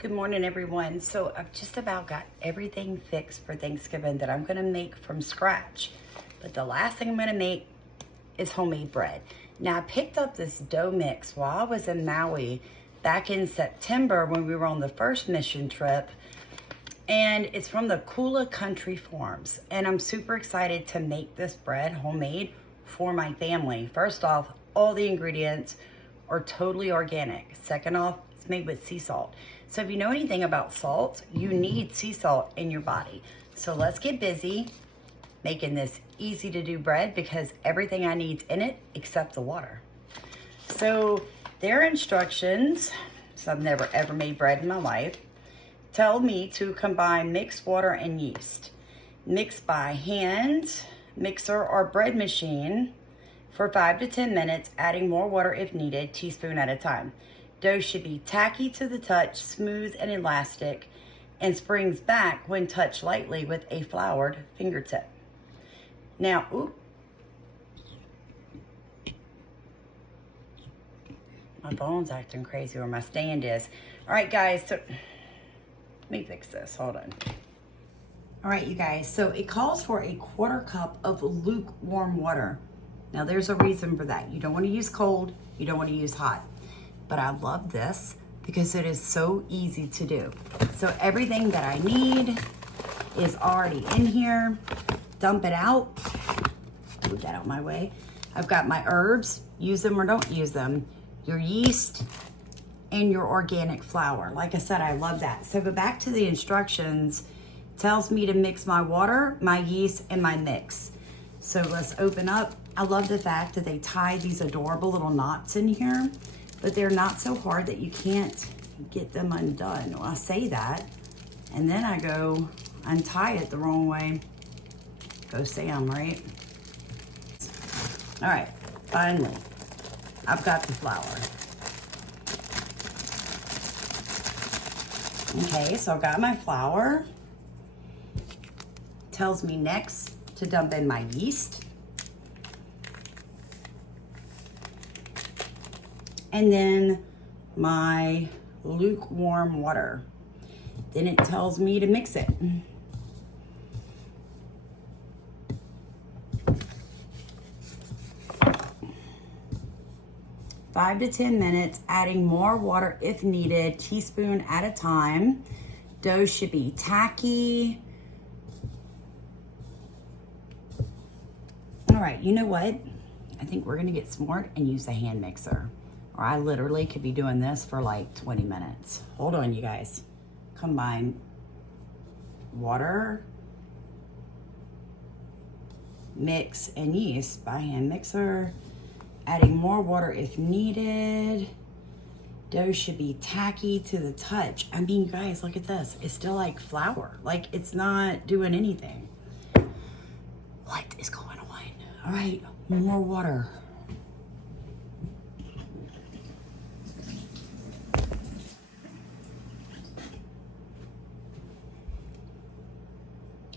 Good morning, everyone. So I've just about got everything fixed for Thanksgiving that I'm gonna make from scratch. But the last thing I'm gonna make is homemade bread. Now I picked up this dough mix while I was in Maui back in September when we were on the first mission trip. And it's from the Kula Country Farms. And I'm super excited to make this bread homemade for my family. First off, all the ingredients are totally organic. Second off, it's made with sea salt. So if you know anything about salt, you need sea salt in your body. So let's get busy making this easy to do bread because everything I need's in it except the water. So their instructions, so I've never ever made bread in my life, tell me to combine mixed water and yeast. Mix by hand, mixer, or bread machine for 5 to 10 minutes, adding more water if needed, teaspoon at a time. Dough should be tacky to the touch, smooth and elastic, and springs back when touched lightly with a floured fingertip. Now, my phone's acting crazy where my stand is. All right, guys, so let me fix this, hold on. All right, you guys, so it calls for a 1/4 cup of lukewarm water. Now, there's a reason for that. You don't want to use cold, you don't want to use hot. But I love this because it is so easy to do. So everything that I need is already in here. Dump it out. Move that out my way. I've got my herbs, use them or don't use them. Your yeast and your organic flour. Like I said, I love that. So go back to the instructions. It tells me to mix my water, my yeast, and my mix. So let's open up. I love the fact that they tie these adorable little knots in here, but they're not so hard that you can't get them undone. Well, I say that, and then I go untie it the wrong way. Go Sam, right? All right, finally, I've got the flour. Okay, so I've got my flour. Tells me next to dump in my yeast. And then my lukewarm water. Then it tells me to mix it. Five to 10 minutes, adding more water if needed, teaspoon at a time. Dough should be tacky. All right, you know what? I think we're gonna get smart and use the hand mixer. Or I literally could be doing this for like 20 minutes. Hold on, you guys. Combine water, mix, and yeast by hand mixer. Adding more water if needed. Dough should be tacky to the touch. I mean, guys, look at this. It's still like flour. Like, it's not doing anything. What is going on? All right, more water.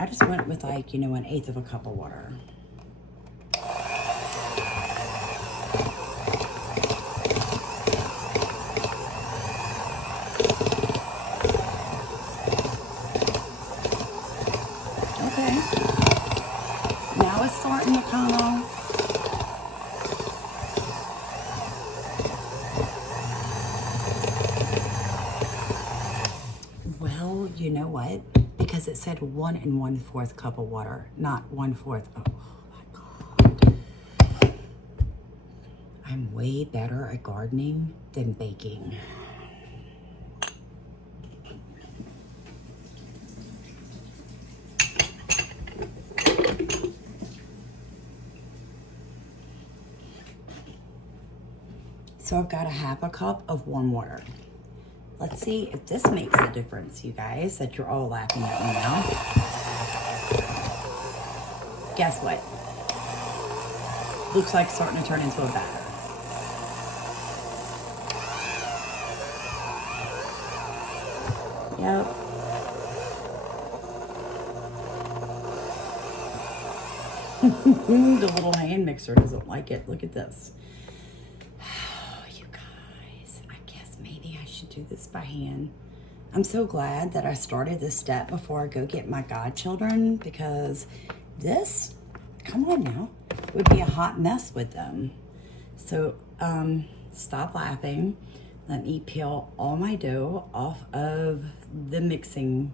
I just went with like, you know, 1/8 of a cup of water. Okay. Now it's starting to kind of. Well, you know what? Because it said 1 1/4 cup of water, not 1/4. Oh my God. I'm way better at gardening than baking. So I've got 1/2 cup of warm water. Let's see if this makes a difference, you guys, that you're all laughing at me now. Guess what? Looks like it's starting to turn into a batter. Yep. The little hand mixer doesn't like it. Look at this. Oh, you guys, I guess maybe I should do this by hand. I'm so glad that I started this step before I go get my godchildren, because this, come on now, would be a hot mess with them. So stop laughing. Let me peel all my dough off of the mixing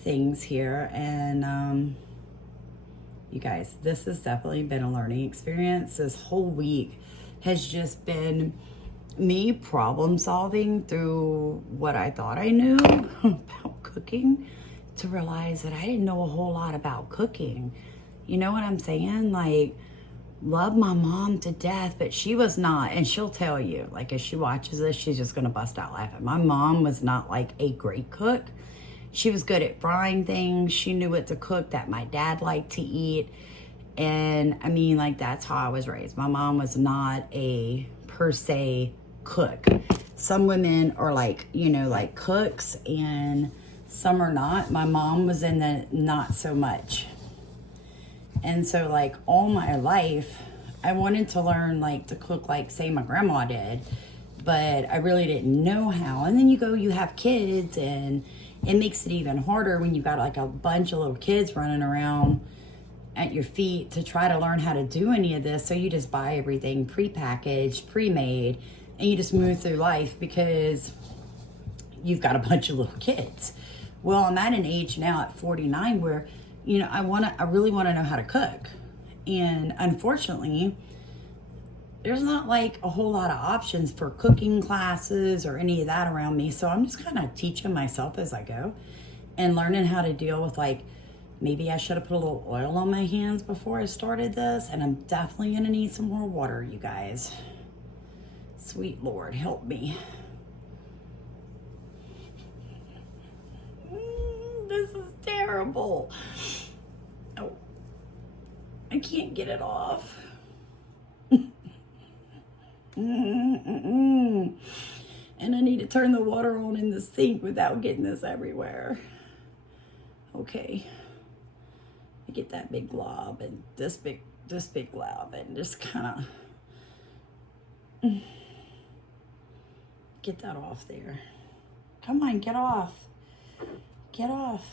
things here. And you guys, this has definitely been a learning experience. This whole week has just been me problem solving through what I thought I knew about cooking, to realize that I didn't know a whole lot about cooking. You know what I'm saying? Like, love my mom to death, but she was not, and she'll tell you, like, if she watches this, she's just gonna bust out laughing. My mom was not like a great cook. She was good at frying things. She knew what to cook that my dad liked to eat. And I mean, like, that's how I was raised. My mom was not a per se cook. Some women are like, you know, like cooks, and some are not. My mom was in the not so much. And so, like, all my life, I wanted to learn, like, to cook like, say, my grandma did, but I really didn't know how. And then you have kids, and it makes it even harder when you got like a bunch of little kids running around at your feet to try to learn how to do any of this. So you just buy everything pre-packaged, pre-made, and you just move through life because you've got a bunch of little kids. Well, I'm at an age now at 49 where, you know, I really want to know how to cook. And unfortunately, there's not like a whole lot of options for cooking classes or any of that around me. So I'm just kind of teaching myself as I go and learning how to deal with, like, maybe I should have put a little oil on my hands before I started this. And I'm definitely going to need some more water, you guys. Sweet Lord, help me. This is terrible. Oh, I can't get it off. And I need to turn the water on in the sink without getting this everywhere. Okay. I get that big glob and this big glob, and just kind of get that off there. Come on, get off. Get off.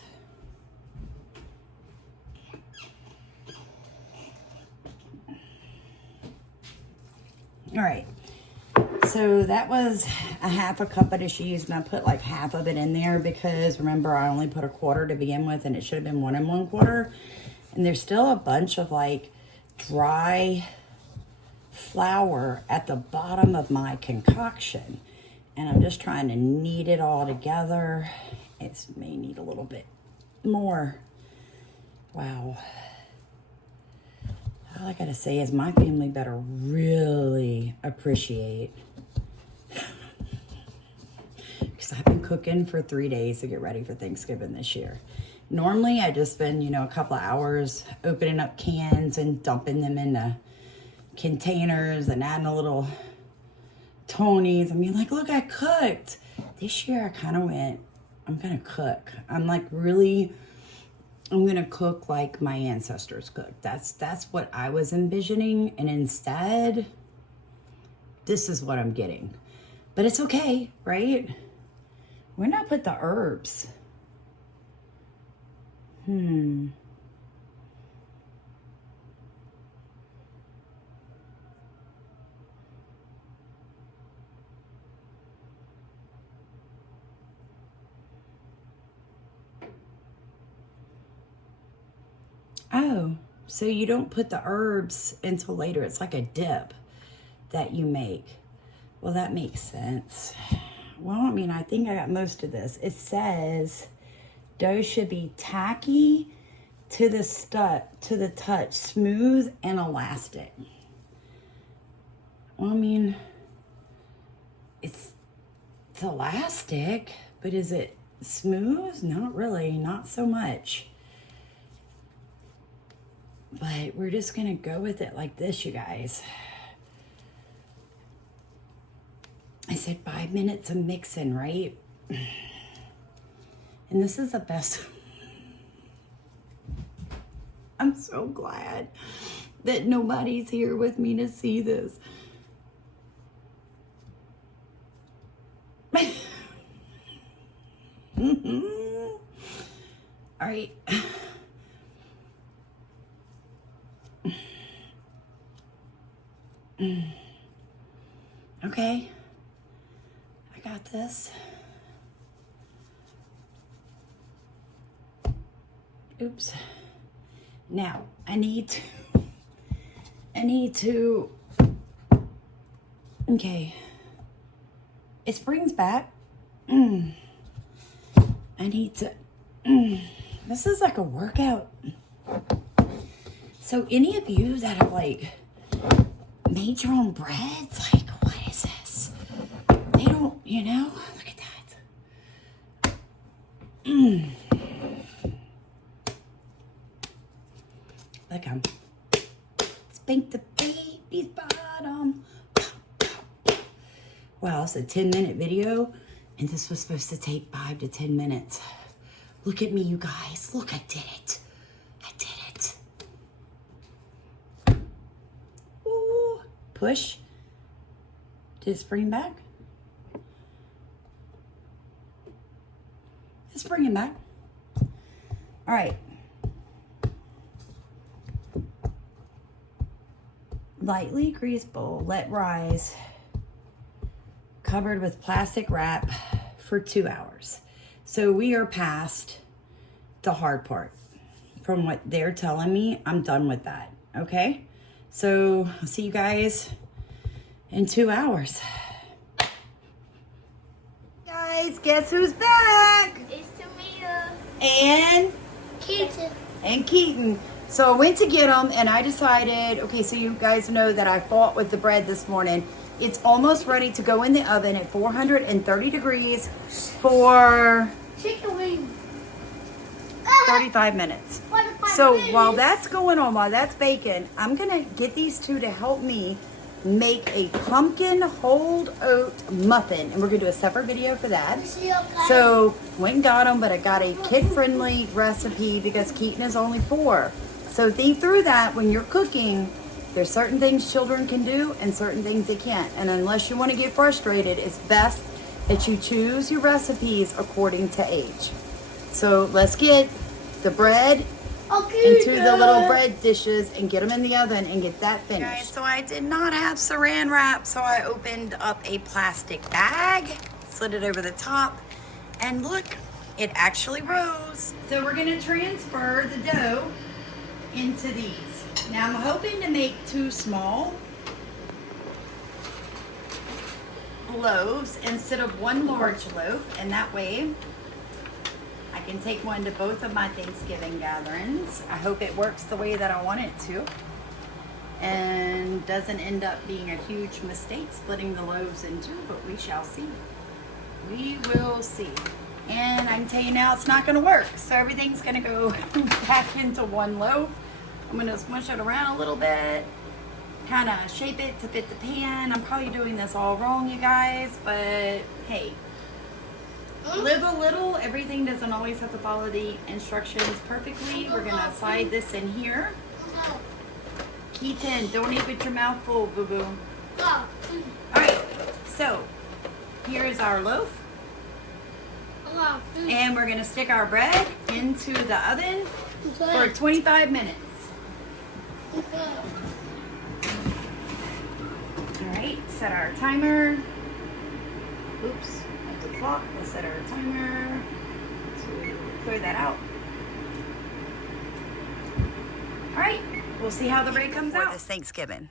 All right. So that was a half a cup of the cheese, and I put like half of it in there because, remember, I only put a quarter to begin with, and it should have been 1 1/4. And there's still a bunch of like dry flour at the bottom of my concoction, and I'm just trying to knead it all together. It may need a little bit more. Wow. All I gotta say is my family better really appreciate, because I've been cooking for 3 days to get ready for Thanksgiving this year. Normally I just spend, you know, a couple of hours opening up cans and dumping them into containers and adding a little Tony's. I mean, like, look, I cooked. This year I kind of went, I'm gonna cook. I'm gonna cook like my ancestors cooked. That's what I was envisioning, and instead, this is what I'm getting. But it's okay, right? Where did I put the herbs? Oh, so you don't put the herbs until later. It's like a dip that you make. Well, that makes sense. Well, I mean, I think I got most of this. It says dough should be tacky to the touch, smooth and elastic. Well, I mean, it's elastic, but is it smooth? Not really, not so much. But we're just gonna go with it like this, you guys. I said 5 minutes of mixing, right? And this is the best. I'm so glad that nobody's here with me to see this. All right. Okay. I got this. Oops. Now, I need to, okay. It springs back. I need to, this is like a workout. So any of you that have like made your own breads, like what is this? They don't, you know, look at that. Look, spank the baby's bottom. Wow, it's a 10-minute video, and this was supposed to take 5 to 10 minutes. Look at me, you guys. Look, I did it. I did it. Ooh. Push. Did it spring back? It's springing back. All right. Lightly greased bowl, let rise, covered with plastic wrap for 2 hours. So we are past the hard part. From what they're telling me, I'm done with that, okay? So I'll see you guys in 2 hours. Guys, guess who's back? It's Tamia. And Keaton. And Keaton. So I went to get them, and I decided, okay, so you guys know that I fought with the bread this morning. It's almost ready to go in the oven at 430 degrees for Chicken wings. 35 minutes. So while that's going on, while that's baking, I'm going to get these two to help me make a pumpkin whole oat muffin. And we're going to do a separate video for that. So went and got them, but I got a kid-friendly recipe because Keaton is only 4. So think through that when you're cooking. There's certain things children can do and certain things they can't. And unless you want to get frustrated, it's best that you choose your recipes according to age. So let's get the bread into the little bread dishes and get them in the oven and get that finished. Guys, so I did not have saran wrap, so I opened up a plastic bag, slid it over the top, and look, it actually rose. So we're gonna transfer the dough into these. Now I'm hoping to make 2 small loaves instead of 1 large loaf, and that way I can take one to both of my Thanksgiving gatherings. I hope it works the way that I want it to and doesn't end up being a huge mistake splitting the loaves in 2, but we shall see. We will see. And I can tell you now it's not gonna work. So everything's gonna go back into 1 loaf. I'm gonna smush it around a little bit, kind of shape it to fit the pan. I'm probably doing this all wrong, you guys, but hey, live a little. Everything doesn't always have to follow the instructions perfectly. We're gonna slide this in here. Keaton, don't eat with your mouth full, boo-boo. All right, so here's our loaf. And we're gonna stick our bread into the oven for 25 minutes. All right, set our timer. Oops, at the clock, we'll set our timer to clear that out. All right, we'll see how the bread comes out. This Thanksgiving.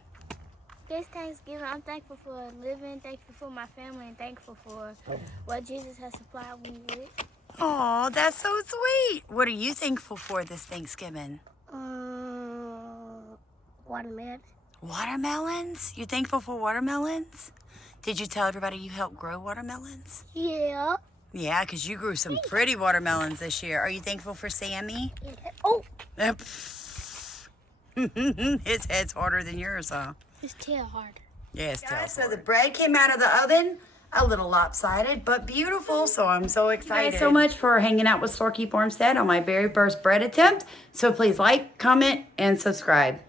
This Thanksgiving, I'm thankful for living, thankful for my family, and thankful for what Jesus has supplied me with. Oh, that's so sweet. What are you thankful for this Thanksgiving? Watermelon. Watermelons? You thankful for watermelons? Did you tell everybody you helped grow watermelons? Yeah. Yeah, because you grew some pretty watermelons this year. Are you thankful for Sammy? Yeah. Oh. His head's harder than yours, huh? His tail hard. Yeah, his tail's hard. So the bread came out of the oven, a little lopsided, but beautiful, so I'm so excited. Thank you guys so much for hanging out with Storekeep Homestead on my very first bread attempt. So please like, comment, and subscribe.